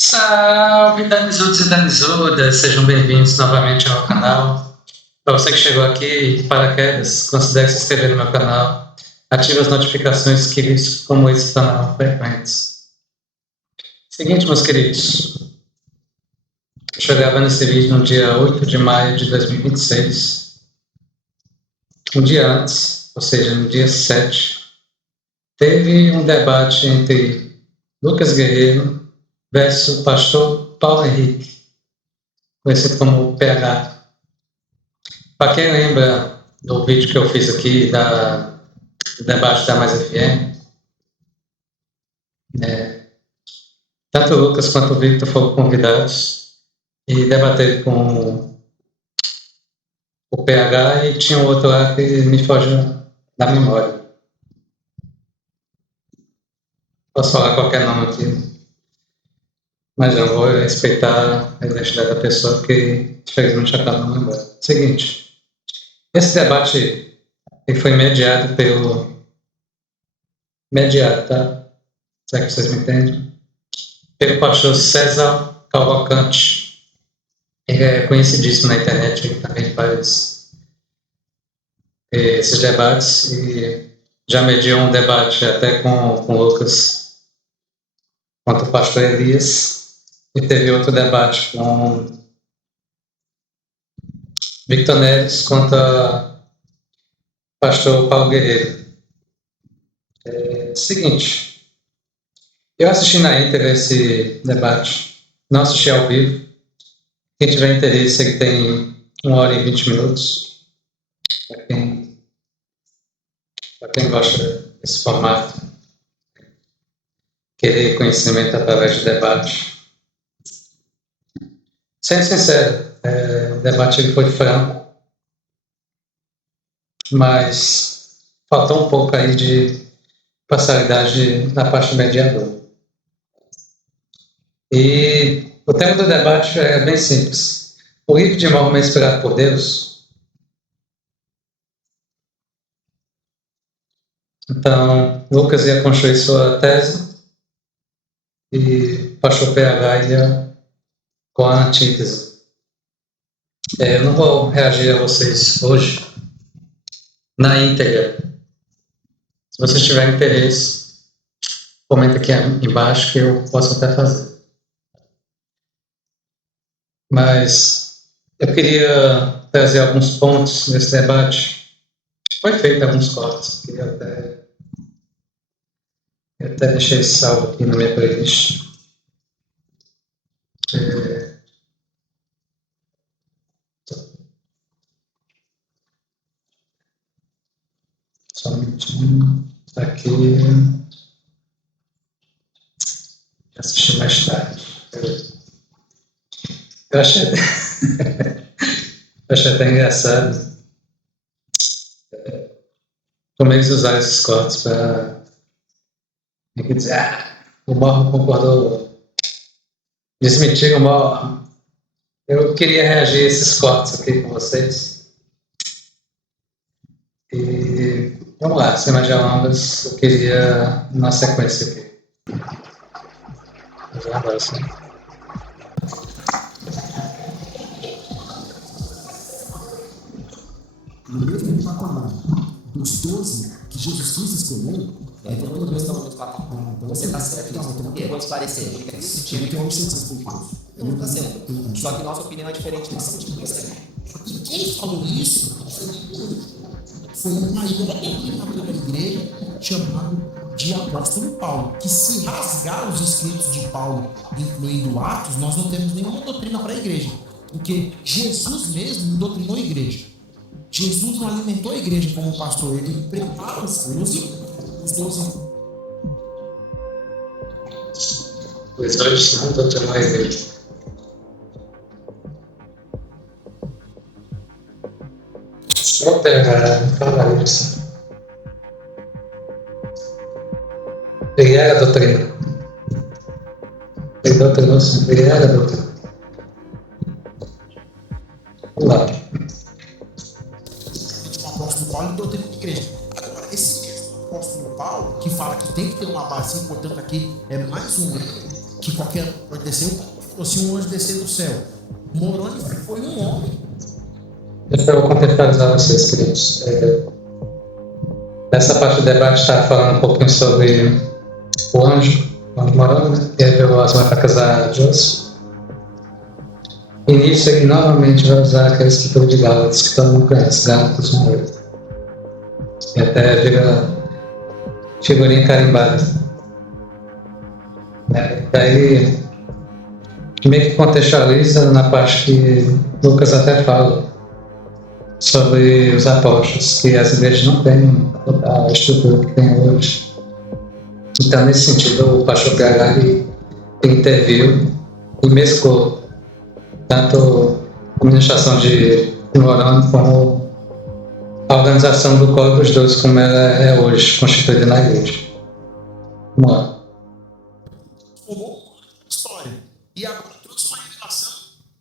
Salve, Danizudos e Danizudas, sejam bem-vindos novamente ao canal. Para você que chegou aqui, paraquedas, considere se inscrever no meu canal, ative as notificações que vídeos como esse tornam frequentes. Seguinte, meus queridos, estou gravando esse vídeo no dia 8 de maio de 2026. Um dia antes, ou seja, no dia 7, teve um debate entre Lucas Guerreiro versus o pastor Paulo Henrique, conhecido como PH. Para quem lembra do vídeo que eu fiz aqui do debate da Mais FM, tanto o Lucas quanto o Victor foram convidados e debateram com o PH, e tinha um outro lá que me foge da memória. Posso falar qualquer nome aqui, mas eu vou respeitar a identidade da pessoa que infelizmente acaba não lembrando. Seguinte, esse debate foi mediado tá? Será que vocês me entendem? Pelo pastor César Cavalcante. Ele é conhecidíssimo na internet, ele também faz esses debates e já mediou um debate até com o Lucas contra o pastor Elias, e teve outro debate com Victor Neves contra o pastor Paulo Guerreiro. Seguinte, eu assisti na íntegra esse debate, não assisti ao vivo. Quem tiver interesse, ele tem 1h20, para quem gosta desse formato, querer conhecimento através de debate. Sendo sincero, o debate ele foi franco, mas faltou um pouco aí de parcialidade na parte do mediador. E o tema do debate é bem simples. O livro de Maomé é inspirado por Deus? Então, Lucas ia construir sua tese e pastor PH ia com a antítese. Eu não vou reagir a vocês hoje na íntegra. Se vocês tiverem interesse, comenta aqui embaixo que eu posso até fazer. Mas eu queria trazer alguns pontos nesse debate. Foi feito alguns cortes, que eu até deixei salvo aqui na minha playlist. Só um minutinho. Aqui. Assisti mais tarde. Eu achei até engraçado como eles usaram esses cortes para dizer, o Morro concordou, desmentir o Morro. Eu queria reagir a esses cortes aqui com vocês. E vamos lá, sem mais delongas, eu queria uma sequência aqui. Vamos lá agora sim. No mesmo patamar dos 12 que Jesus Cristo escolheu, então quando nós estamos no patamar, você está certo, eu vou esclarecer, porque nesse sentido tem um senso eu não está certo, só que nossa opinião é diferente nesse sentido. E quem falou isso foi um marido da primeira igreja chamado de apóstolo Paulo, que se rasgar os escritos de Paulo, incluindo Atos, nós não temos nenhuma doutrina para a igreja, porque Jesus mesmo doutrinou a igreja. Jesus não alimentou a igreja como pastor, ele prepara os 12. Os dois não doutrinou a igreja. Só fala isso. Ele era doutrina. Ele doutrinou sim, ele era doutrina. Vamos lá. O apóstolo Paulo doutrina a igreja. Agora, esse mesmo apóstolo Paulo, que fala que tem que ter uma base, portanto aqui é mais um que qualquer um pode descer, ou se um anjo descer do céu. Moroni foi um homem. Eu vou contextualizar vocês, queridos. Nessa parte do debate está falando um pouquinho sobre o anjo Moroni, né? Que revelou as marcas a Joseph. E nisso ele novamente vai usar aquela escritura de Gálatas que todo mundo conhece, Gálatas 1:8. E até vira figurinha carimbada. Daí meio que contextualiza na parte que Lucas até fala sobre os apóstolos, que as igrejas não têm a estrutura que tem hoje. Então, nesse sentido, o pastor PH interviu e mesclou tanto a administração de Moroni como a organização do Código dos Doze, como ela é hoje constituída na igreja. Vamos lá. Formou uma história. E agora trouxe uma revelação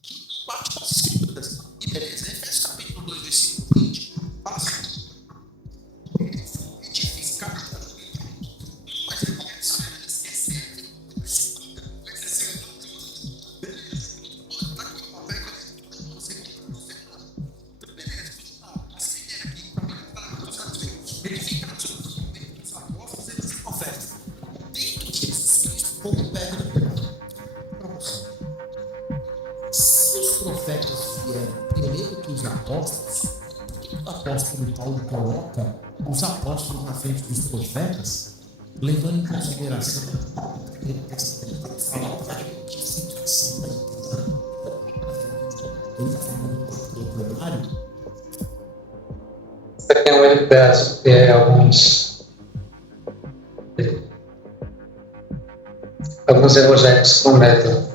que não bate com as escrituras. E beleza, Efésios capítulo 2, versículo 20, passa. Ele foi edificado. Mas ele começa a esquecer. Vai ser beleza. Tá aqui o papel. Você beleza. Assim é aqui. Verificar os apóstolos e os profetas. Dentro de Jesus Cristo, como pedra para você. Se os profetas vieram primeiro que os apóstolos, por que o apóstolo Paulo coloca os apóstolos na frente dos profetas, levando em consideração falar da identificação da igreja? Ele está falando do plenário. Isso aqui é um erro peço, que alguns evangélicos comentam.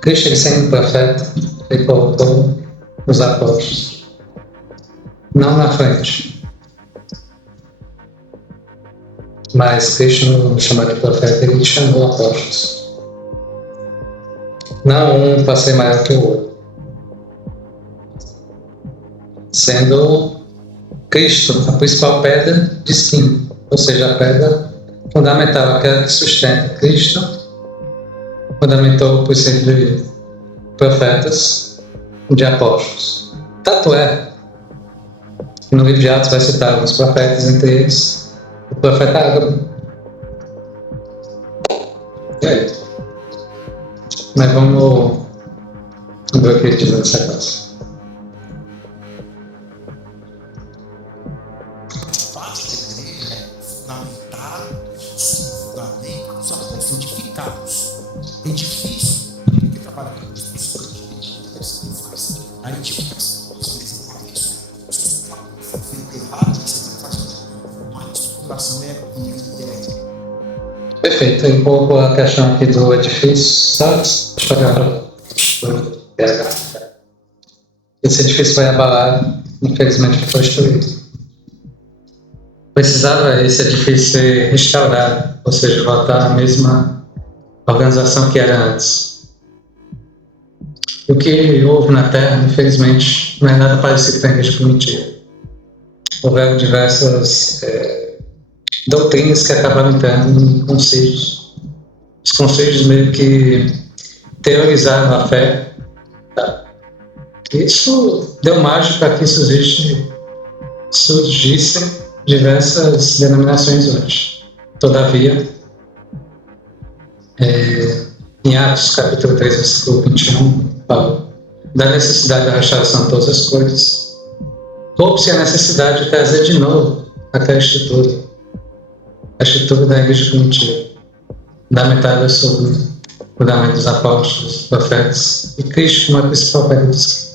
Cristo, ele sendo profeta, ele colocou os apóstolos, não na frente. Mas Cristo, no chamado de profeta, ele chamou apóstolos. Não um para ser maior que o outro. Sendo Cristo a principal pedra de esquina, ou seja, a pedra fundamental, aquela que sustenta Cristo, fundamentou o princípio de profetas, de apóstolos. Tanto é que no livro de Atos vai citar alguns profetas, entre eles o profeta Ágabo. E aí? Mas vamos ver o que ele diz nessa classe. Os apóstolos edificados. Edifício, que trabalha com a edificação. Uma estruturação Perfeito, um pouco a questão aqui do edifício, sabe? Esse edifício foi abalado, infelizmente foi destruído. Precisava esse edifício ser restaurado, ou seja, voltar à mesma organização que era antes. O que houve na Terra, infelizmente, não é nada parecido com a igreja primitiva. Houveram diversas doutrinas que acabaram entrando em concílios. Os concílios meio que teorizaram a fé. Tá? Isso deu margem para que surgissem diversas denominações hoje. Todavia, em Atos, capítulo 3, versículo 21, fala da necessidade da restauração de todas as coisas. Houve-se a necessidade de trazer de novo aquela estrutura, a estrutura da igreja primitiva, fundamentada sobre o fundamento dos apóstolos, dos profetas, e Cristo como a principal pedra do esquina.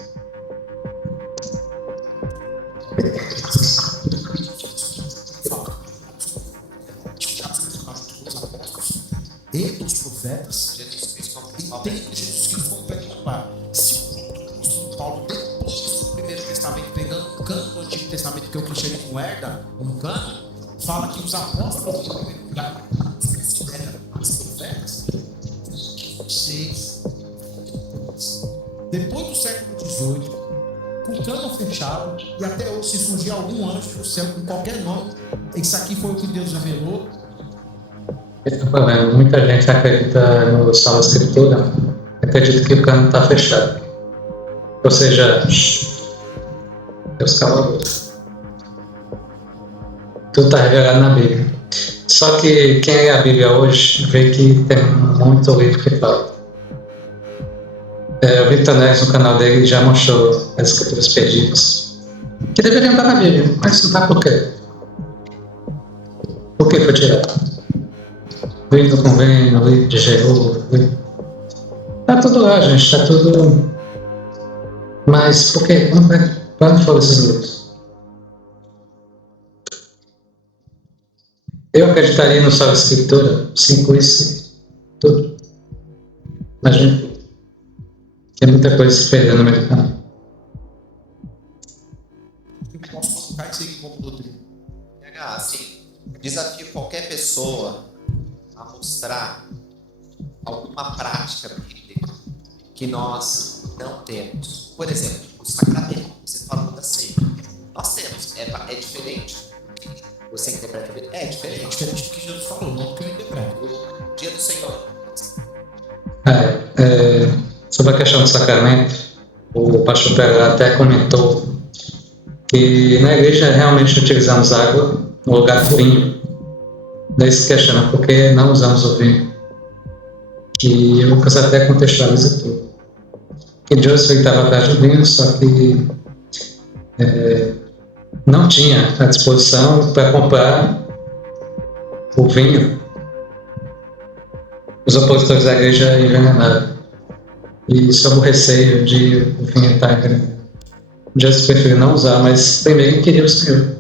E dos profetas, e tem Jesus Cristo como pedra angular. Se o apóstolo Paulo, depois do Primeiro Testamento, pegando o cano do Antigo Testamento, que é o cristianismo herda, um cano, fala que os apóstolos, em primeiro lugar, consideram os profetas, depois do século XVIII, com o cano fechado, e até hoje, se surgir algum anjo do céu com qualquer nome, isso aqui foi o que Deus revelou. Esse é o problema. Muita gente acredita no Salva Escritura, acredita que o cano está fechado. Ou seja, Deus calou. Tudo está revelado na Bíblia. Só que quem lê a Bíblia hoje vê que tem muito livro que fala. O Victor Neves, no canal dele, já mostrou as escrituras perdidas, que deveriam estar na Bíblia, mas não está por quê? Por que foi tirado? O livro do Convênio, o livro de Jeú, está tudo lá, gente, está tudo. Mas por quê? Quando foram esses livros? Eu acreditaria no Salva Escritura se incluísse tudo. Imagina. Tem muita coisa se perdendo no meio do caminho. Eu posso colocar isso aí como doutrina. Assim, desafio qualquer pessoa a mostrar alguma prática bíblica que nós não temos. Por exemplo, o sacramento. Você falou da ceia. Nós temos. É diferente. Você interpreta a Bíblia? É diferente. É diferente do que Jesus falou, não do que ele interpreta. O dia do Senhor. Sobre a questão do sacramento, o pastor Pedro até comentou que na igreja realmente utilizamos água no lugar do vinho. Daí se questiona por que não usamos o vinho. E o Lucas até contextualiza tudo. Que Joseph estava atrás do vinho, só que não tinha à disposição para comprar o vinho. Os opositores da igreja envenenaram. E sob o receio de o vinho estar envenenado, Jesus preferiu não usar, mas primeiro queria o Senhor.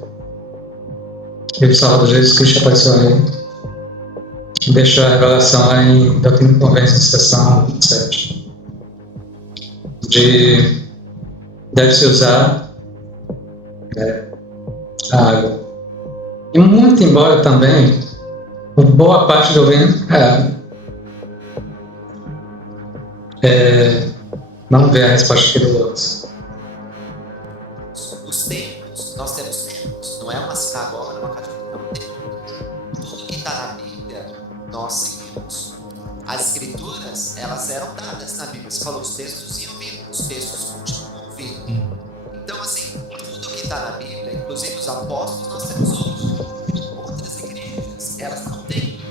E o Salvador Jesus Cristo apareceu a ele e deixou a revelação lá em Doutrina e Convênios, seção 27. Deve-se usar a água. E muito embora também, boa parte do vinho é água. Vamos ver a resposta aqui do Lucas. Os templos, nós temos templos, não é uma sinagoga, não é uma catedral, é um templo. Tudo que está na Bíblia, nós seguimos. As escrituras, elas eram dadas na Bíblia. Você falou, os textos iam vindo, os textos continuam vindo. Então, assim, tudo que está na Bíblia, inclusive os apóstolos, nós temos hoje. Outras igrejas, elas não têm.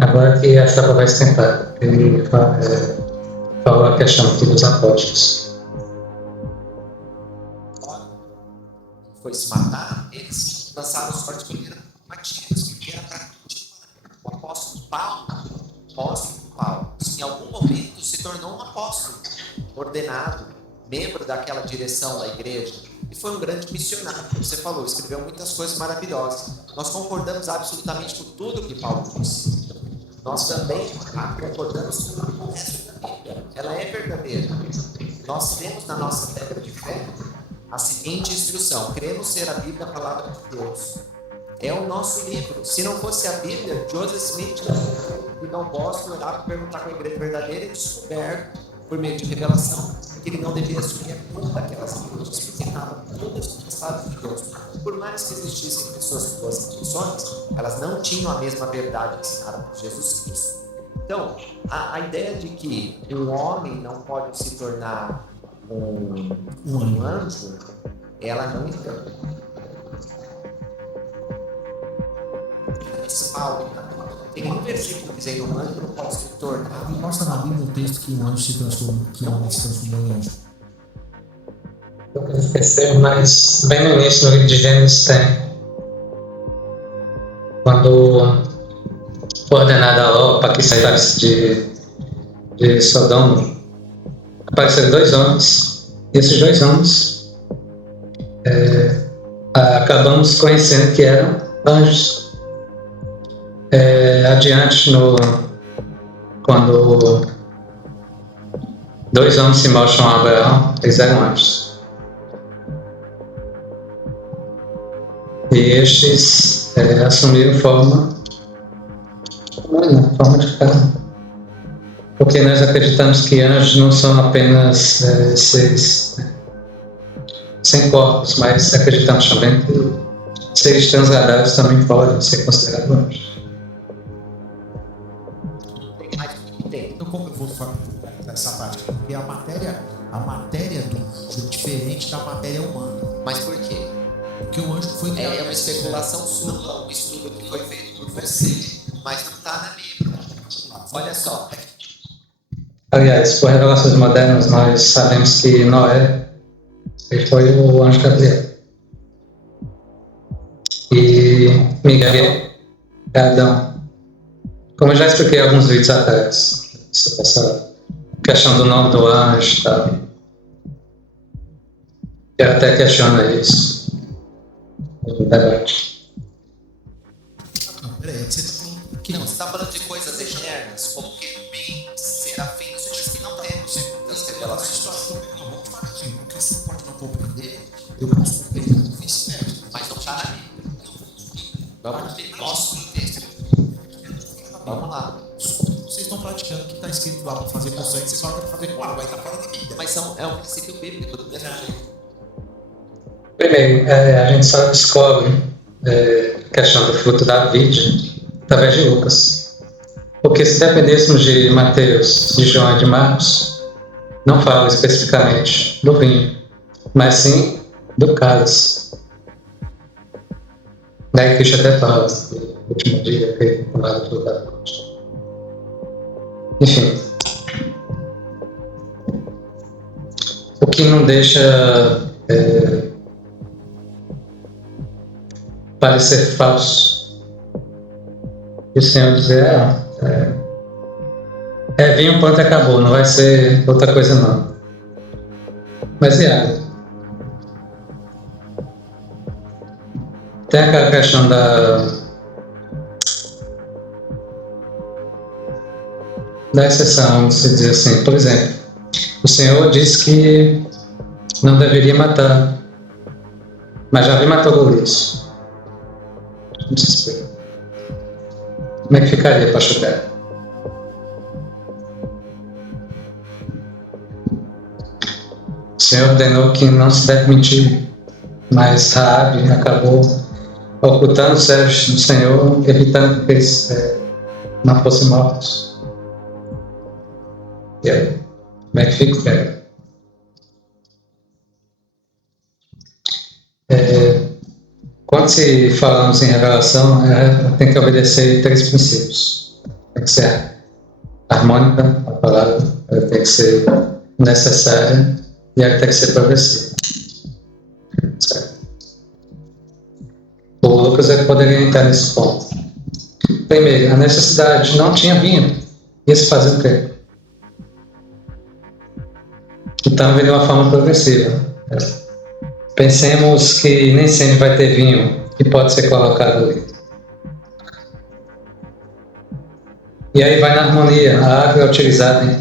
Agora que a chapa vai esquentar, ele falou a questão aqui dos apóstolos. Foi se matar, eles lançaram os cortes primeiro partidos, que era para continuar. O apóstolo Paulo, em algum momento se tornou um apóstolo, ordenado, membro daquela direção da igreja, e foi um grande missionário, como você falou, escreveu muitas coisas maravilhosas. Nós concordamos absolutamente com tudo que Paulo disse. Nós também concordamos com o resto da Bíblia. Ela é verdadeira. Nós temos na nossa regra de fé a seguinte instrução: queremos ser a Bíblia a palavra de Deus. É o nosso livro. Se não fosse a Bíblia, Joseph Smith não posso orar para perguntar com a igreja verdadeira e descoberto por meio de revelação que ele não devia assumir a culpa daquelas igrejas, porque estavam todas nas palavras de Deus. Por mais que existissem pessoas com boas intenções, elas não tinham a mesma verdade ensinada por Jesus Cristo. Então, a ideia de que um homem não pode se tornar um anjo, ela não engana. Tem um versículo dizendo que um anjo não pode se tornar. Mostra na Bíblia o texto que um anjo se transformou, em anjo. Eu esqueci, mas bem no início, no livro de Gênesis tem. Quando foi ordenado a Ló para que saísse de Sodoma, apareceram 2 homens. E esses 2 homens acabamos conhecendo que eram anjos. Adiante, quando 2 homens se mostram a Abraão, eles eram anjos. E estes assumiram forma humana, forma de carne. Porque nós acreditamos que anjos não são apenas seres sem corpos, mas acreditamos também que seres transladados também podem ser considerados anjos. Então, como eu vou falar dessa parte? Porque a matéria do anjo é diferente da matéria humana. Mas por quê? Porque o anjo foi criado. É uma especulação sua, um estudo que foi feito por você, mas não está na Bíblia. Olha só. Aliás, por revelações modernas, nós sabemos que Noé ele foi o anjo Gabriel. E Miguel é Adão. Como eu já expliquei em alguns vídeos atrás, sobre essa questão do nome do anjo e tal. Eu até questiono isso no debate. Peraí, você está falando que Não, você está falando de coisas eternas, como querubins, serafins, você diz que não temos das revelações. Vamos falar assim, porque você pode não compreender, eu posso compreender o vice-versa. Mas não está na Bíblia. Vamos ver nosso texto. Vamos lá. Vocês estão praticando o que está escrito lá para fazer com sangue, vocês vão fazer com água, aí está fora da Bíblia. Mas é um princípio bíblico do mesmo jeito. Primeiro, a gente só descobre a questão do fruto da vide através de Lucas. Porque se dependêssemos de Mateus, de João e de Marcos, não fala especificamente do vinho, mas sim do cálice. Daí Cristo até fala do último dia que ele tomava tudo da morte. Enfim. O que não deixa parecer falso. E o Senhor dizer, vinho, pronto, acabou, não vai ser outra coisa não. Mas e água? Tem aquela questão da exceção, se diz assim, por exemplo, o Senhor disse que não deveria matar, mas já vi matar Golias. Não se explica. Como é que ficaria para chutar? O Senhor ordenou que não se deve mentir, mas Raabe acabou ocultando os servos do Senhor, evitando que eles não fossem mortos. E aí? Como é que fica? Quando se falamos em revelação, tem que obedecer 3 princípios. Tem que ser harmônica, a palavra, ela tem que ser necessária e ela tem que ser progressiva. Certo? O Lucas poderia entrar nesse ponto. Primeiro, a necessidade não tinha vinho. Ia se fazer o quê? Então, vem de uma forma progressiva. Pensemos que nem sempre vai ter vinho que pode ser colocado ali. E aí vai na harmonia. A água é utilizada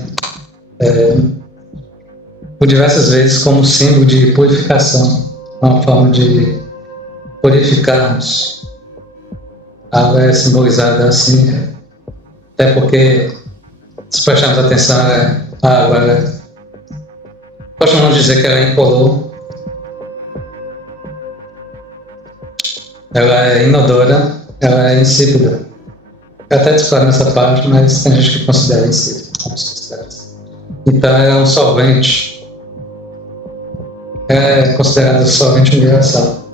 por diversas vezes como símbolo de purificação, uma forma de purificarmos. A água é simbolizada assim, até porque, se prestarmos atenção, a água costumamos dizer que ela é incolor. Ela é inodora, ela é insípida. Eu até discordo nessa parte, mas tem gente que considera insípida. Então ela é um solvente. É considerado solvente universal.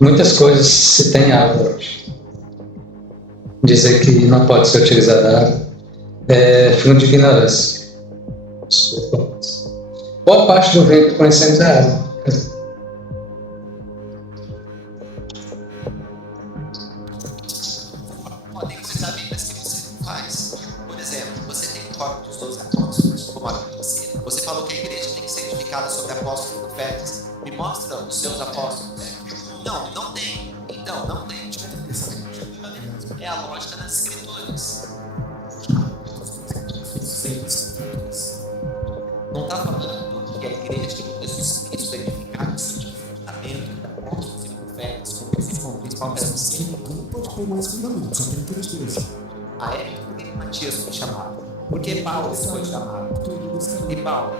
Muitas coisas se tem água hoje. Dizer que não pode ser utilizada água é fruto de ignorância. Boa parte do vinho que conhecemos é água. Você falou que a igreja tem que ser edificada sobre apóstolos e profetas. Me mostra os seus apóstolos. Não, não tem. Então, não tem. É a lógica das escrituras. Não está falando que a igreja de Jesus Cristo é edificada sobre o fundamento de apóstolos e profetas, como Jesus como principal pedra. Não pode ter mais fundamento, só tem 3 coisas. Ah, é? Por que Matias foi chamado? Por que Paulo foi chamado? E Paulo?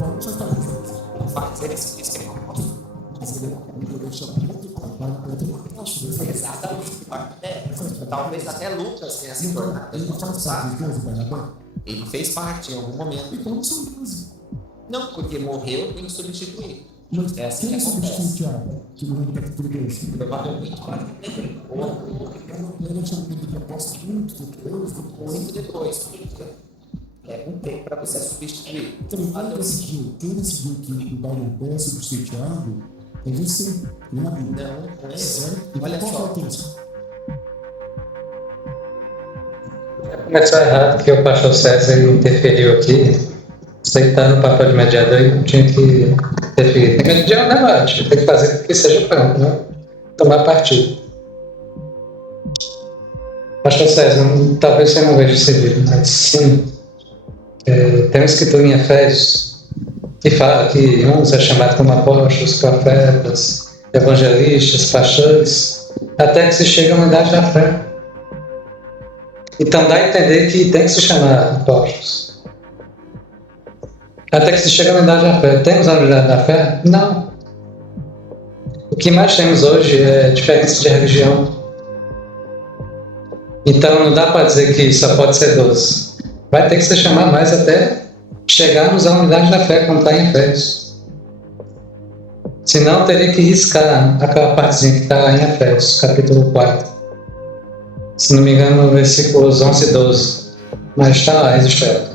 Paulo já está fazendo. Não faz, ele se diz que é um apóstolo. Mas ele chama muito apóstolo. Exatamente. Talvez até Lucas tenha se tornado. Ele faz parte dos 12, Barnabé? Ele fez parte em algum momento. Então não são 12. Não, porque morreu tem que substituir. Mas É assim quem que substitui acontece. Tiago, que morreu no capítulo 2? Provavelmente quase Ele chama ele de apóstolo muito depois. é um tempo para você substituir. Então, quem decidiu que o Barnabé substitui Tiago é você, não é a Bíblia. Não é Certo? Então, Olha qual só. é o texto? Começou errado, que o pastor César interferiu aqui. Você está no papel de mediador e não tinha que interferir. Tem que mediar um debate, tem que fazer com que seja franco, né? Tomar partido. Pastor César, talvez você não veja esse vídeo, mas sim, tem uma escritura em Efésios que fala que uns é chamado como apóstolos, profetas, evangelistas, pastores, até que se chega à unidade da fé. Então dá a entender que tem que se chamar apóstolos. Até que se chega à unidade da fé. Temos a unidade da fé? Não. O que mais temos hoje é diferença de religião. Então não dá para dizer que só pode ser 12. Vai ter que se chamar mais até chegarmos à unidade da fé, como está em Efésios. Senão teria que riscar aquela partezinha que está em Efésios, capítulo 4. Se não me engano, versículos 11 e 12. Mas está lá, registrado.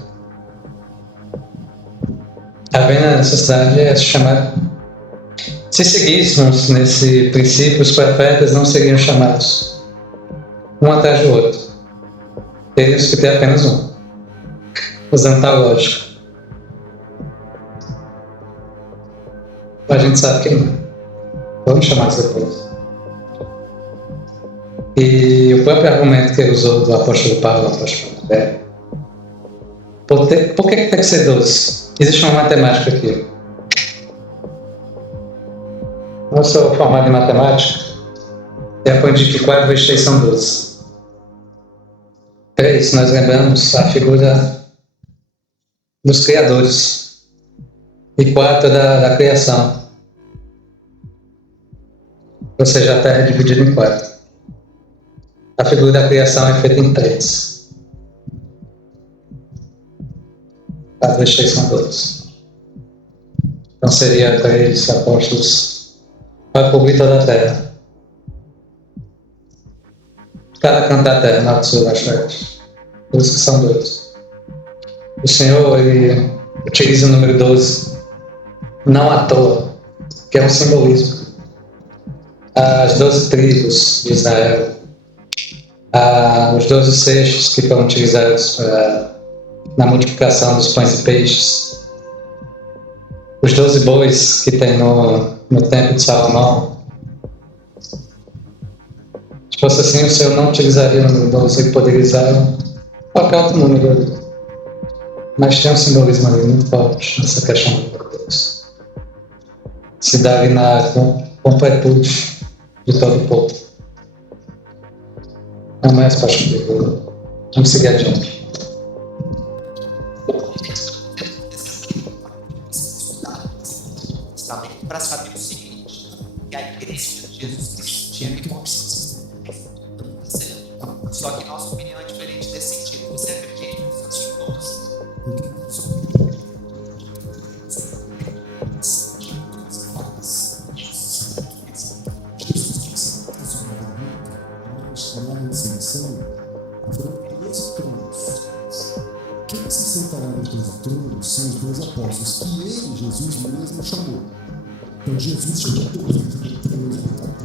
Está vendo a necessidade é se chamar. Se seguíssemos nesse princípio, os profetas não seriam chamados um atrás do outro. Teríamos que ter apenas um, usando tal lógica. A gente sabe que não. Vamos chamar isso depois. E o próprio argumento que ele usou do apóstolo Paulo, do apóstolo Barnabé, por que tem que ser 12? Existe uma matemática aqui. Eu sou formado em matemática e aprendi que 4 vezes 3 são 12. 3, nós lembramos a figura dos criadores. E 4 da criação. Ou seja, a Terra é dividida em 4. A figura da criação é feita em 3. 4 vezes 3 são 12. Então seria 3 apóstolos para cobrir toda a terra. Cada canto da terra, norte, sul, leste, oeste. Por isso que são 12. O Senhor ele utiliza o número 12 não à toa, que é um simbolismo. As 12 tribos de Israel, os 12 seixos que foram utilizados na multiplicação dos pães e peixes, os 12 bois que tem no templo de Salomão. Se fosse assim, o Senhor não utilizaria o número 12, ele poderia usar qualquer outro número. Mas tem um simbolismo ali muito forte nessa questão do número 12. Se dá ali na completude de todo o povo. Não mais paixão de Deus. Vamos seguir adiante. Para saber o seguinte, que a igreja de Jesus Cristo tinha que só que nossa opinião é diferente nesse sentido. Você acredita que existem 12? Na ressurreição, haverá 2 tronos. Quem se sentará nos 12 tronos são os 2 apóstolos, que ele, Jesus mesmo, chamou. Então Jesus chamou 12, 13, 14,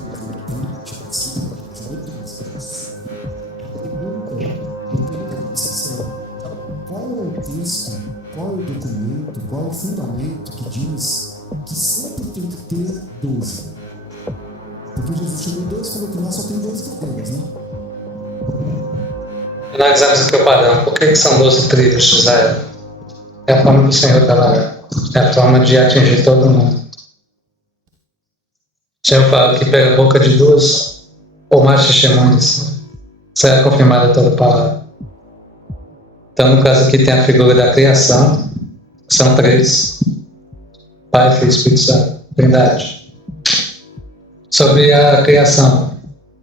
20, assim, qual é o texto, qual é o documento, qual é o fundamento que diz que sempre tem que ter 12? Porque Jesus chamou 2 e falou que lá só tem 2 cadeiras, né? Analisamos aqui o padrão. Por que são 12 tribos de Israel? É a forma que o Senhor trabalha. É a forma de atingir todo mundo. O Senhor fala que pela boca de 2 ou mais testemunhas será confirmada toda a palavra. Então, no caso aqui tem a figura da criação, que são 3. Pai, Filho e Espírito Santo. Verdade. Sobre a criação,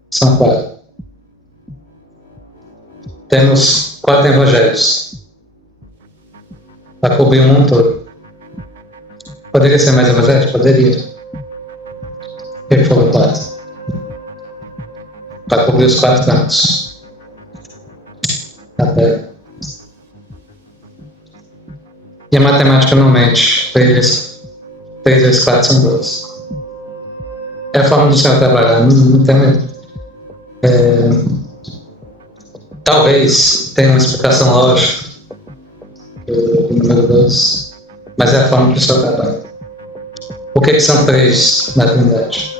são 4. Temos 4 evangelhos para cobrir o mundo todo. Poderia ser mais evangelho? Poderia. Ele falou 4. Para cobrir os 4 cantos da terra. E a matemática não mente. 3 vezes 4 são 12. É a forma do Senhor trabalhar. Não tem medo. Talvez tenha uma explicação lógica do número 12, mas é a forma que o Senhor trabalha. Por que são 3 na Trindade?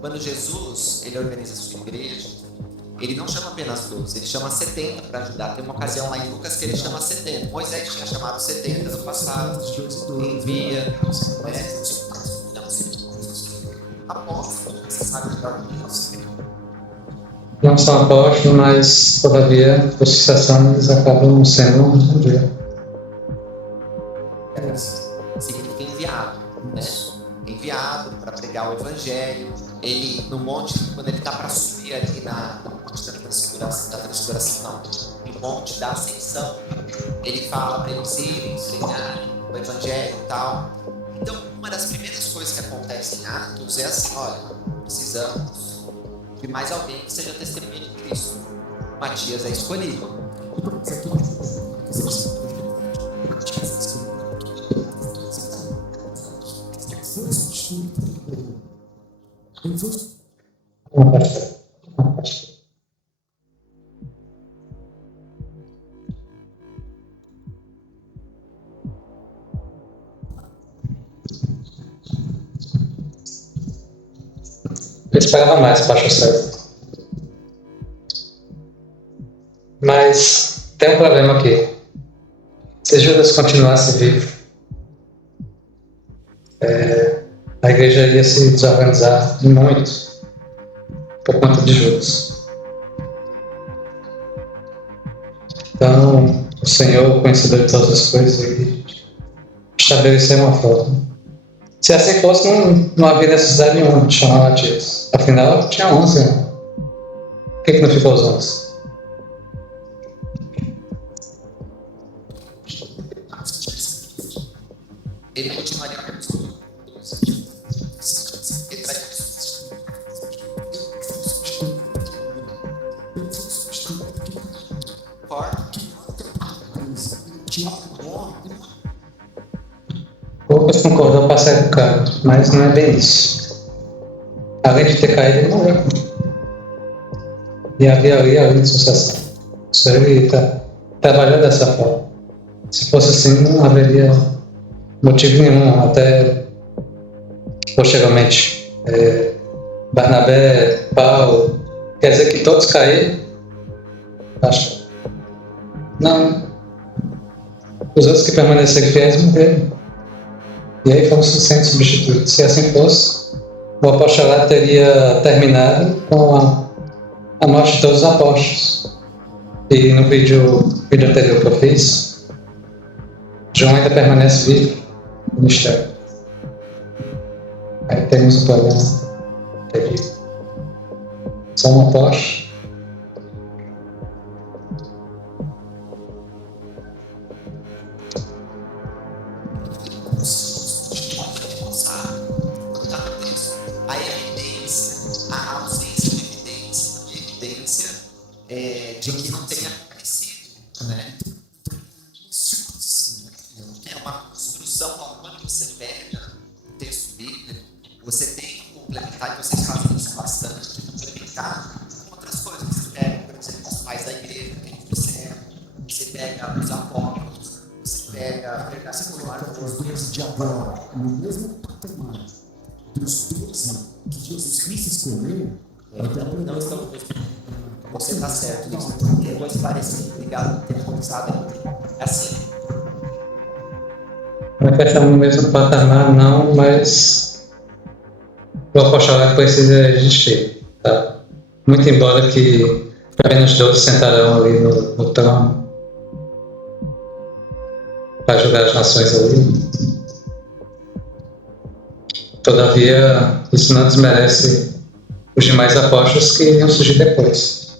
Quando Jesus ele organiza a sua igreja, ele não chama apenas 12, ele chama 70 para ajudar. Tem uma ocasião lá em Lucas que ele chama 70. Moisés tinha chamado 70 no passado. Envia, né? Apóstolo, você sabe de alguns. Não são apóstolos, mas todavia, por sucessão, eles acabam sendo um dia. Significa enviado, né? Enviado para pregar o evangelho. Ele, no monte, quando ele está para subir ali no monte da transfiguração, não, no monte da ascensão, ele fala para eles irem, pregarem o evangelho e tal. Então, uma das primeiras coisas que acontece em Atos é assim: olha, precisamos de mais alguém que seja testemunha de Cristo. Matias é escolhido. Eu esperava mais, baixo certo. Mas tem um problema aqui. Se Judas continuasse vivo, a igreja ia se desorganizar muito por conta de Judas. Então, o Senhor, conhecedor de todas as coisas, ele estabeleceu uma forma. Se assim fosse, não havia necessidade nenhuma de chamar Matias. Afinal, tinha 11, né? Por que não ficou os 11? Ele continuaria com Poucas concordam para sair do carro, mas não é bem isso. Além de ter caído, ele morreu. E havia ali a linha de sucessão. Isso ele trabalhou dessa forma. Se fosse assim, não haveria motivo nenhum, até posteriormente. Barnabé, Paulo, quer dizer que todos caíram? Acho que não. Os outros que permaneceram fiéis morreram. E aí foram suficientes substitutos. Se assim fosse, o apostolado teria terminado com a morte de todos os apóstolos. E no vídeo anterior que eu fiz, João ainda permanece vivo no mistério. Aí temos um problema terrível. Só um apóstolo. De que não tenha aparecido, né? É uma construção, quando você pega o texto bíblico, você tem que complementar, e vocês fazem isso bastante, complementar com outras coisas. Você pega, por exemplo, os pais da igreja, você pega os apóstolos, você pega a secular, os 12 de agora, no mesmo patamar dos 12 que Jesus Cristo escolheu, não estão. Você está certo, depois parecido, obrigado por ter começado. Assim, Não é que estamos no mesmo patamar, não, mas o apostolado precisa existir, tá? Muito embora que apenas 12 sentarão ali no trono para julgar as nações ali. Todavia, isso não desmerece os demais apóstolos que iriam surgir depois.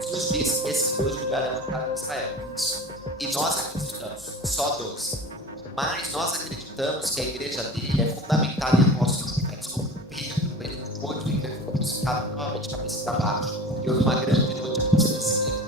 Jesus disse que esses 12 julgarão para Israel. E nós acreditamos, só 12. Mas nós acreditamos que a igreja dele é fundamentada em apóstolos diferentes, como Pedro. Ele não pôde viver crucificado novamente cabeça para baixo. E houve uma grande noite de acontecimento.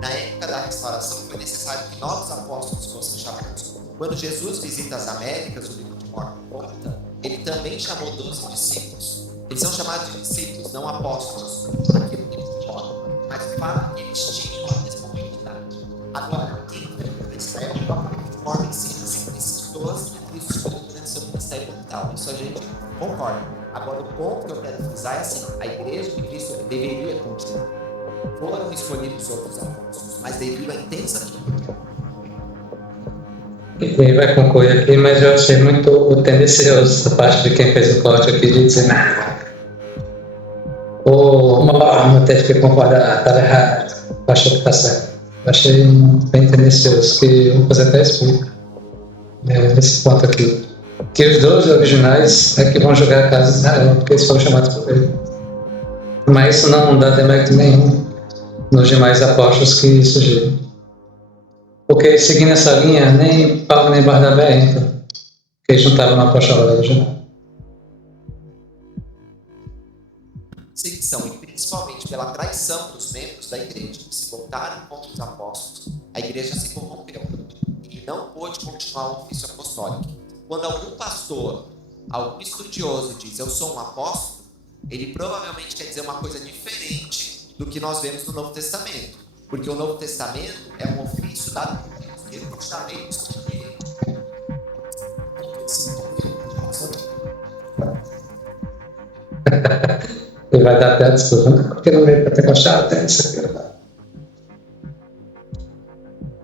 Na época da restauração, foi necessário que novos apóstolos fossem chamados. Quando Jesus visita as Américas, o livro de Mormon conta, ele também chamou 12 discípulos. Eles são chamados de discípulos, não apóstolos, aqui no livro de Mormon. Mas fala que eles tinham a responsabilidade. Agora, quem foi para Israel, o próprio livro de Mormon ensina assim, esses 12 que Cristo escolheu durante seu ministério vital. Isso a gente concorda. Agora, o ponto que eu quero frisar é assim, a igreja de Cristo deveria continuar. Foram escolhidos outros apóstolos, mas devido à intensa Ninguém vai concluir aqui, mas eu achei muito tendencioso essa parte de quem fez o corte aqui de dizer o Mormon teve que concordar, estava errado, achou que está certo. Eu achei bem tendencioso, que o José até explica nesse ponto aqui. Que os 12 originais é que vão jogar a casa de Israel, porque eles foram chamados por ele. Mas isso não dá demérito nenhum nos demais apóstolos que surgiram. Porque seguindo essa linha, nem Paulo nem Barnabé entram, porque eles não estavam no apostolado original. perseguição e principalmente pela traição dos membros da igreja que se voltaram contra os apóstolos, a igreja se corrompeu e não pôde continuar o ofício apostólico. Quando algum pastor, algum estudioso diz eu sou um apóstolo, ele provavelmente quer dizer uma coisa diferente do que nós vemos no Novo Testamento, porque o Novo Testamento é um ofício dado por Deus, ele está meio Ele vai dar até desculpa, porque não veio pentecostal, até isso aqui.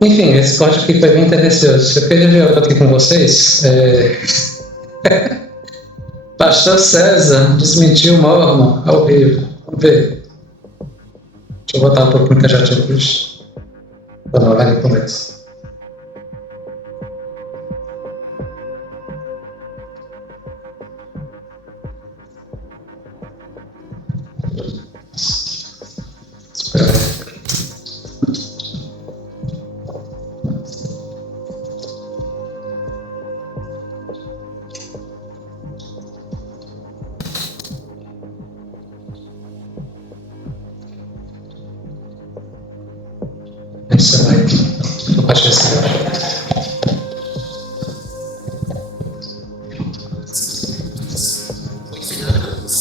Enfim, esse corte aqui foi bem tendencioso. Eu queria ver outro aqui com vocês. Pastor César desmentiu o Mormon ao vivo. Vamos ver. Deixa eu botar um pouquinho que eu já tinha visto. Para não vai no começo. Esse like. Acho que esse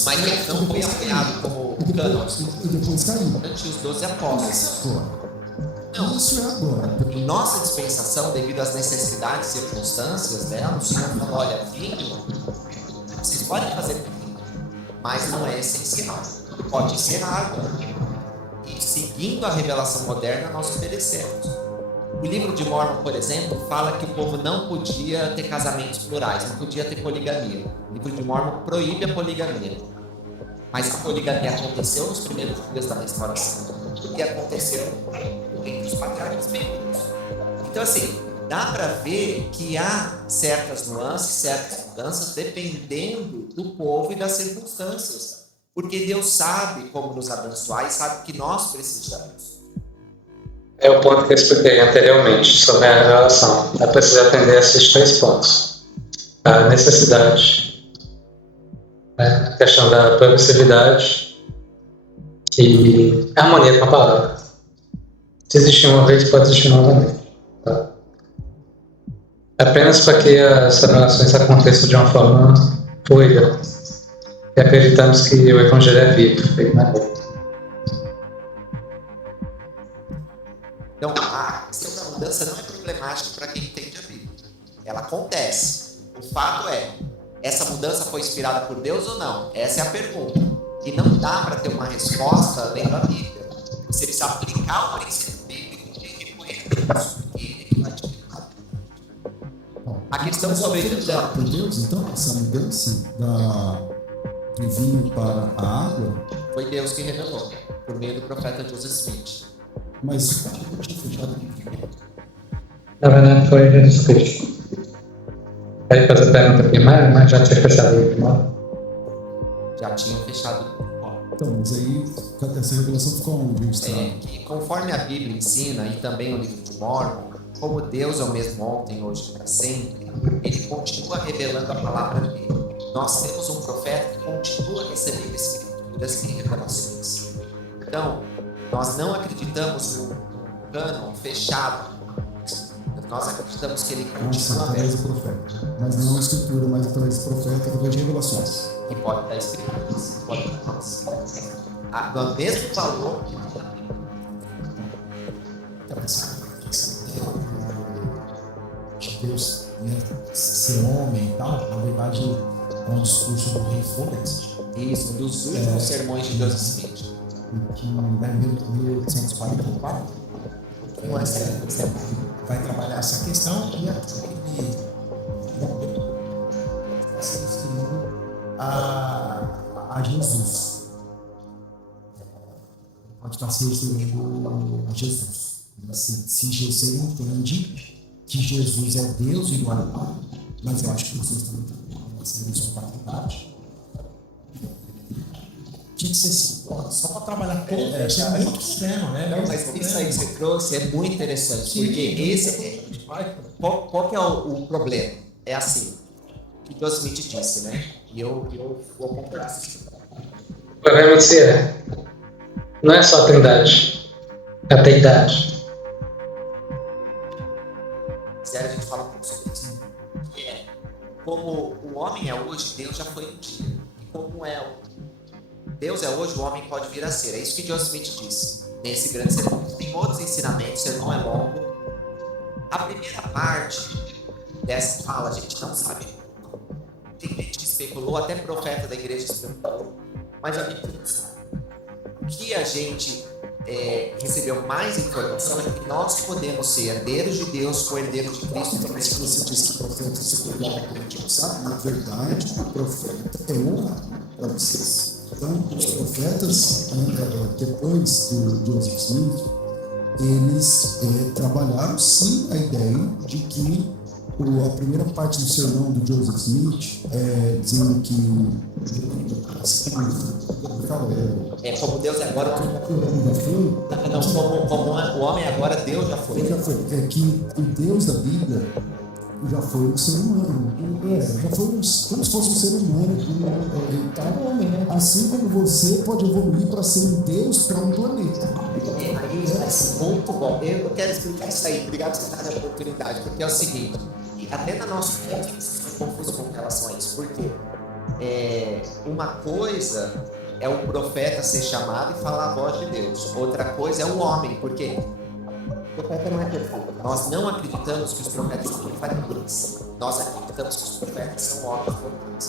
mas não foi apoiado como cânon E depois caiu. durante os 12 apóstolos. Não, Isso é agora. em nossa dispensação, devido às necessidades e circunstâncias dela, o Senhor falou, olha, vinho, vocês podem fazer vinho, mas não é essencial. Pode ser água. E seguindo a revelação moderna, nós obedecemos. O livro de Mormon, por exemplo, fala que o povo não podia ter casamentos plurais, não podia ter poligamia. O livro de Mormon proíbe a poligamia. Mas a poligamia aconteceu nos primeiros dias da restauração, porque aconteceu entre os patriarcas bíblicos. Então, assim, dá para ver que há certas nuances, certas mudanças, dependendo do povo e das circunstâncias. Porque Deus sabe como nos abençoar e sabe o que nós precisamos. é o ponto que eu expliquei anteriormente sobre a revelação. É preciso atender a esses 3 pontos. A necessidade, a questão da progressividade e a harmonia com a palavra. Se existir uma vez, pode existir novamente. Tá? Apenas para que as revelações aconteçam de uma forma fluida. E acreditamos que o Evangelho é vivo, feito na boca. Então, a questão da mudança não é problemática para quem entende a Bíblia. Ela acontece. O fato é, essa mudança foi inspirada por Deus ou não? Essa é a pergunta. E não dá para ter uma resposta lendo a Bíblia. Você precisa aplicar o princípio bíblico e recorrer a Deus. E ele vai te A questão Mas sobre foi dado por Deus, então, essa mudança do vinho para a água, foi Deus que revelou, por meio do profeta Joseph Smith. mas eu tinha fechado aqui. Na verdade foi Jesus Cristo. Aí fazer a pergunta primária, mas já tinha fechado o irmão. Já tinham fechado. Então, mas aí essa revelação ficou onde registrada? Que conforme a Bíblia ensina e também o livro de Mormon, como Deus é o mesmo ontem, hoje e para sempre, ele continua revelando a palavra dele. Nós temos um profeta que continua recebendo escrituras e revelações. Então, nós não acreditamos no cânon fechado. Nós acreditamos que ele continua através do profeta. Mas não a escritura, mas através do profeta, através de revelações. que pode estar escrituras, pode estar do mesmo valor que de Deus, né, ser homem e tal, na verdade é um discurso do rei Fox. Isso, um dos últimos sermões de Joseph Smith. Que em 1844 vai trabalhar essa questão e a Jesus. Pode estar se referindo a Jesus. Se você entende que Jesus é Deus igual ao Pai, mas eu acho que vocês também têm isso com paternidade. Tinha que ser assim, só para trabalhar com isso é muito extremo, né? Mas isso aí que você trouxe é muito interessante, porque esse qual que é o problema? É assim, o que Joseph Smith disse, né? E eu vou concordar. O problema em si não é só a trindade, é a deidade. A gente fala um pouco sobre isso. Como o homem é hoje, Deus já foi um dia. E como Deus é hoje, o homem pode vir a ser. É isso que Joseph Smith disse nesse grande sermão. Tem outros ensinamentos, o sermão é longo. A primeira parte dessa fala a gente não sabe. Tem gente que especulou, até profeta da igreja especulou, mas a gente não sabe. O que a gente recebeu mais informação é que nós podemos ser herdeiros de Deus, co-herdeiros de Cristo. Então, se você diz que o profeta se cuidava que a gente não sabe, na verdade, o profeta é honra para vocês. Então, os profetas, depois do Joseph Smith, eles trabalharam sim a ideia de que a primeira parte do sermão do Joseph Smith dizendo que como Deus agora como o homem agora Deus já foi. É que o Deus da Bíblia já foi um ser humano, já foi como se fosse um ser humano, assim como você pode evoluir para ser um Deus para um planeta. Muito bom. Eu quero explicar isso aí. Obrigado por dar a oportunidade, porque é o seguinte, até na nossa vida eu confuso com relação a isso, porque uma coisa é o profeta ser chamado e falar a voz de Deus, outra coisa é o homem, porque o profeta não é perfeito. Nós não acreditamos que os profetas são infalíveis. Nós acreditamos que os profetas são homens.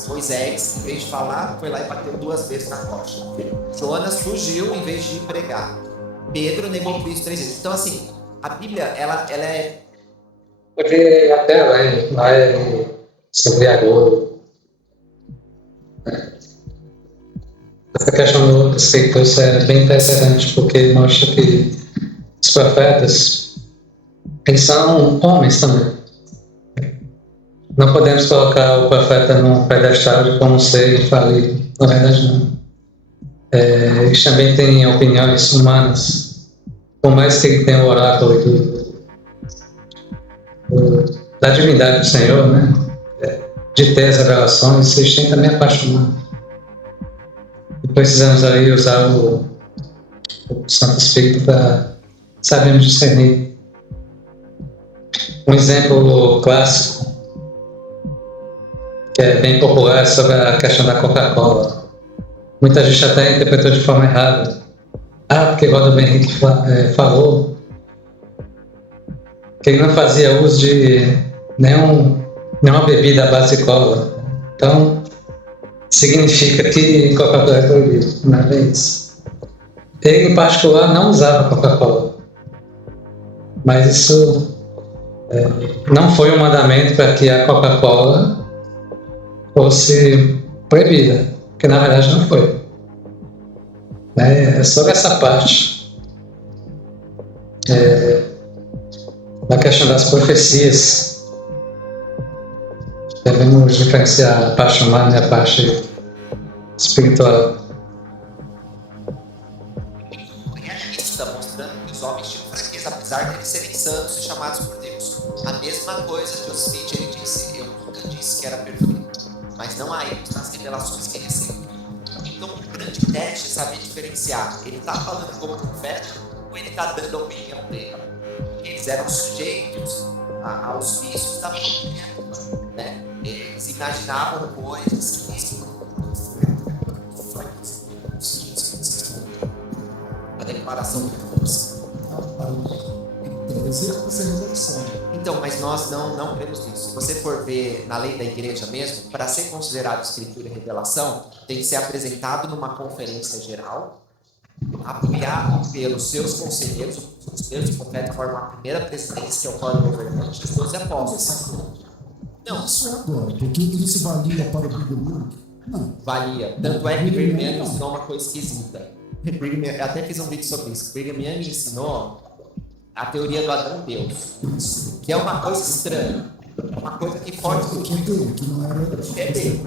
Moisés, em vez de falar, foi lá e bateu 2 vezes na rocha. Jonas fugiu em vez de pregar. Pedro negou Cristo 3 vezes. Então, assim, a Bíblia, ela é... Porque até lá ele se embriagou. Essa questão do escritor é bem interessante, porque mostra que os profetas, eles são homens também. Não podemos colocar o profeta num pedestal de como ser infalível. Na verdade, não. Eles também têm opiniões humanas, por mais que ele tenha o oráculo e da divindade do Senhor, né? De ter as revelações, eles têm também a parte humana. E precisamos aí usar o Santo Espírito para sabermos discernir. Um exemplo clássico, que é bem popular, é sobre a questão da Coca-Cola. Muita gente até interpretou de forma errada. Porque Valdo Henrique falou que ele não fazia uso de nenhuma bebida à base de cola. Então, significa que Coca-Cola é proibido. Não é isso. Ele, em particular, não usava Coca-Cola. Mas isso Não foi um mandamento para que a Coca-Cola fosse proibida, porque na verdade não foi. É sobre essa parte. Na questão das profecias, devemos diferenciar a parte humana e a parte espiritual. Está mostrando que os homens tinham fraqueza, apesar de eles serem santos e chamados por Deus. A mesma coisa, Joseph Smith, ele disse: eu nunca disse que era perfeito, mas não há erros nas revelações que recebeu. Então, o grande teste é saber diferenciar. Ele está falando como profeta ou ele está dando a opinião dele? Eles eram sujeitos aos vícios da própria época, né? Eles imaginavam coisas que a declaração de Deus. Então, mas nós não cremos nisso. Se você for ver na lei da igreja mesmo, para ser considerado escritura e revelação, tem que ser apresentado numa conferência geral, apoiado pelos seus conselheiros. Os conselheiros de profeta formam a primeira presidência, que é o código governante dos 12 apóstolos. Não. Isso é agora, porque isso valia para o Brigham. Não. Valia. Tanto é que Brigham Young ensinou uma coisa esquisita. Eu até fiz um vídeo sobre isso. Brigham Young ensinou a teoria do Adão Deus, que é uma coisa estranha, uma coisa que foge do que não era dele.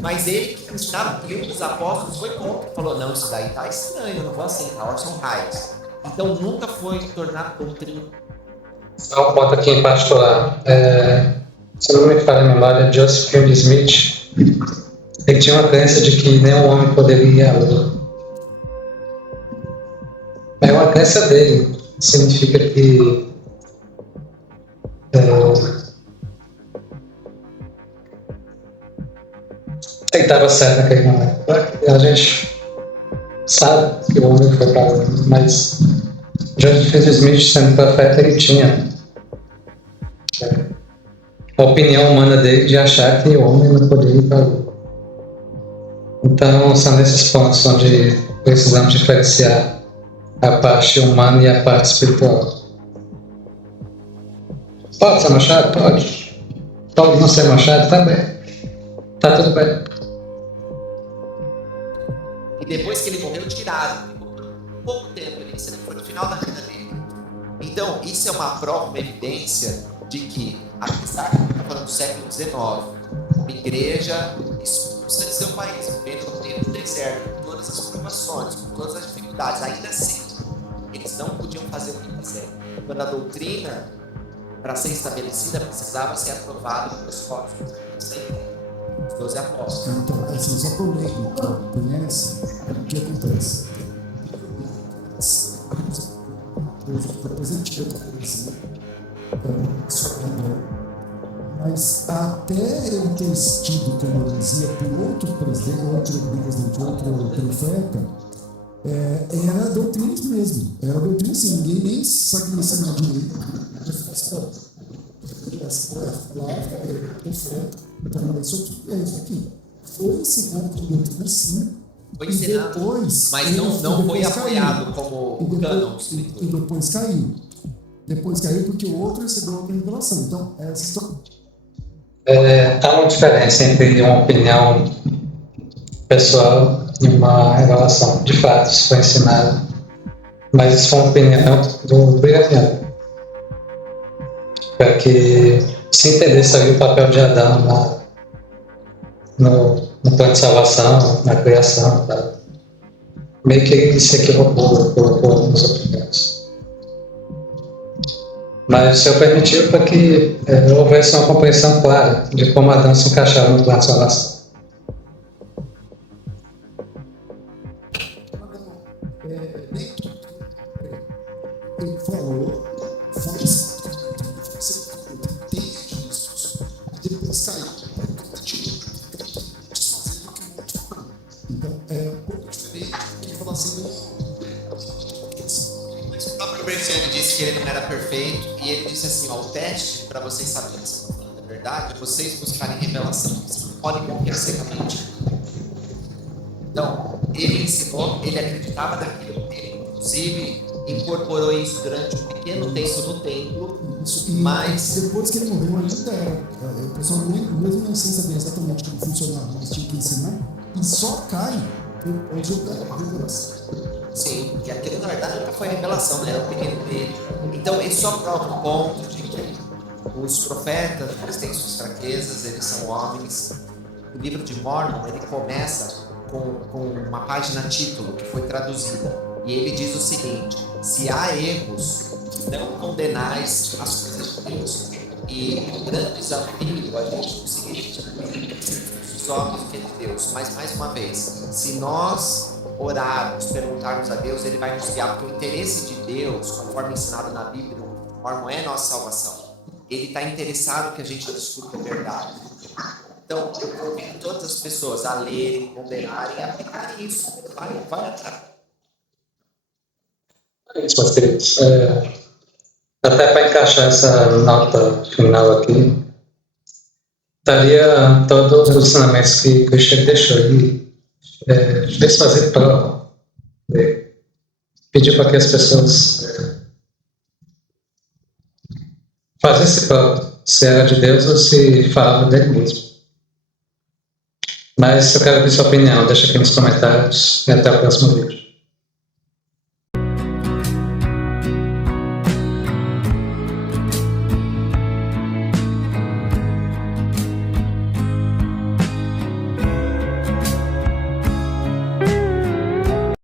Mas ele que ensinava que um dos apóstolos foi contra, falou: não, isso daí tá estranho, eu não vou aceitar, Orson Hyde. Então nunca foi tornado doutrina. Só um ponto aqui em particular. Se não me falha a memória, Joseph Smith, ele tinha uma crença de que nenhum homem poderia ir à lua. É uma crença dele. Significa que ele estava certo naquele momento. A gente sabe que o homem foi para a lua, mas Joseph Smith, sendo profeta, ele tinha a opinião humana dele de achar que o homem não poderia ir para a lua. Então, são nesses pontos onde precisamos diferenciar a parte humana e a parte espiritual. Pode ser manchado? Pode. Pode não ser manchado? Tá bem. Tá tudo bem. E depois que ele morreu, tiraram. Pouco tempo, ele foi no final da vida dele. Então, isso é uma prova, uma evidência de que, apesar de estar falando do século XIX, uma igreja expulsa de seu país, vivendo no meio do deserto, com todas as provações, com todas as dificuldades, ainda assim, eles não podiam fazer o que quiser. Quando a doutrina, para ser estabelecida, precisava ser aprovada pelos códigos dos 12 apóstolos. Então, assim, só por lei que conhece, o que acontece? Depois eu tiro mas até eu ter tido como heresia por outro presidente, outro profeta, era doutrina mesmo. Era doutrina assim, ninguém nem sabia ensinar direito. Então, isso aqui. Foi ensinado por doutrina sim. Foi ensinado, depois, mas não foi apoiado como cânon. E depois caiu. Depois caiu porque o outro recebeu outra revelação. Então, essa história. Há uma diferença entre uma opinião pessoal e uma revelação. De fato, isso foi ensinado, mas isso foi uma opinião do Brigham, para que se entendesse ali o papel de Adão no plano de salvação, na criação, tá? Meio que ele se equivocou, colocou alguns outros pontos. Mas o Senhor permitiu para que houvesse uma compreensão clara de como Adão se encaixava no plano de salvação. Ele falou, depois saiu. Então, é um pouco diferente. Ele falou assim, o próprio Berciano disse que ele não era perfeito, e ele disse assim: ó, o teste para vocês saberem se estão falando a verdade é vocês buscarem revelação. Vocês não podem confiar cegamente. Então, ele ensinou, ele acreditava naquilo, ele inclusive incorporou isso durante um pequeno tempo no templo, Isso, e mas depois que ele morreu, ainda era. O pessoal mesmo não sem saber exatamente como funcionava, mas tinha que ensinar, e só cai depois da revelação. sim, que aquilo na verdade nunca foi revelação, né? Era o pequeno dele. Então ele só prova o ponto de que os profetas, eles têm suas fraquezas, eles são homens. O livro de Mormon, ele começa com uma página título que foi traduzida. E ele diz o seguinte: se há erros, não condenais as coisas de Deus. E o grande desafio a gente conseguir distinguir os homens que é de Deus. Mas mais uma vez, se nós orarmos, perguntarmos a Deus, ele vai nos guiar, porque o interesse de Deus, conforme ensinado na Bíblia, Mormon, é nossa salvação. Ele está interessado que a gente descubra a verdade. Então, eu convido todas as pessoas a lerem, ponderarem, aplicarem isso. Vai atrás. É isso, meus queridos. Até para encaixar essa nota final aqui, estaria todos os ensinamentos que o Chico deixou aí, desfazer prova. Pedir para que as pessoas fazessem prova, se era de Deus ou se falava dele mesmo. Mas eu quero ver sua opinião, deixa aqui nos comentários e até o próximo vídeo.